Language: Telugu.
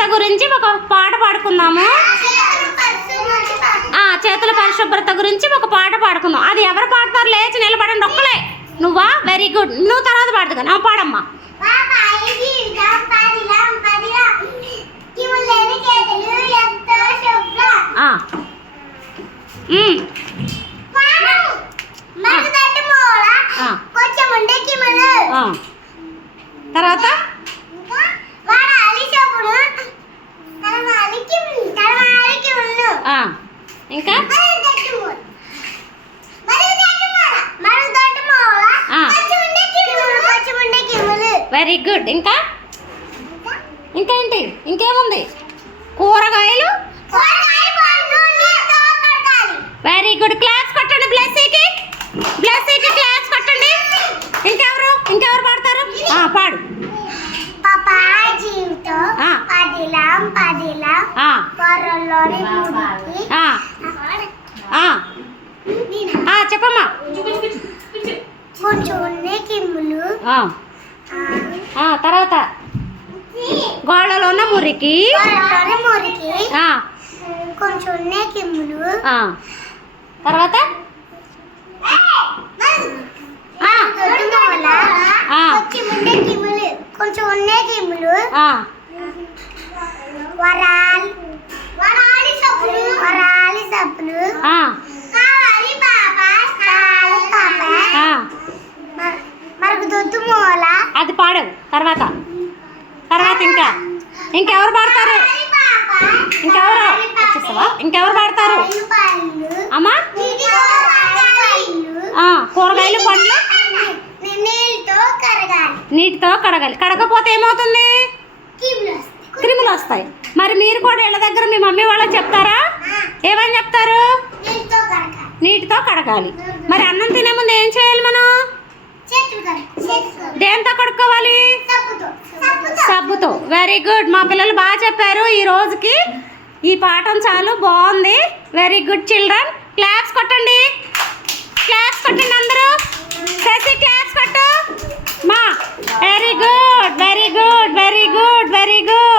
పరిశుభ్రత గురించి ఒక పాట పాడుకుందాము. చేతుల పరిశుభ్రత గురించి ఒక పాట పాడుకుందాం. అది ఎవరు పాడతారు? లేచి నిలబడండి ఒక్కలే. నువ్వా? Very good. నువ్వు తర్వాత పాడుతుగా. నా పాడమ్మా. తర్వాత ఇంకా వెరీ గుడ్. ఇంకా ఇంకేంటి? ఇంకేముంది? కూరగాయలు. Very good. క్లాస్ కొట్టండి బ్లెస్సీకి. బ్లెస్సీకి క్లాస్ కొట్టండి. ఇంకెవరు పాడతారు? పాడు. చెప్పమ్మా. తర్వాత గోడలోన మురికి. తర్వాత కొంచెం అది పాడవు. తర్వాత ఇంకెవరు పాడతారు? ఇంకెవరు పాడతారు అమ్మా? కూరగాయలు పండ్లు నీటితో కడగాలి. కడగపోతే ఏమవుతుంది? క్రిములు వస్తాయి. మరి మీరు కూడా ఇళ్ళ దగ్గర మీ మమ్మీ వాళ్ళకి చెప్తారా? ఏమని చెప్తారు? నీటితో కడగాలి. మరి అన్నం తినే ముందు ఏం చేయాలి మనం? దేంతో కడుక్కోవాలి? సబ్బుతో. Very good. మా పిల్లలు బాగా చెప్పారు ఈ రోజుకి. ఈ పాఠం చాలు, బాగుంది. Very good children. క్లాప్స్ కొట్టండి. క్లాప్స్ కొట్టండి అందరూ. శశి క్లాప్స్ కొట్టు మా. Very good, very good, very good, very good.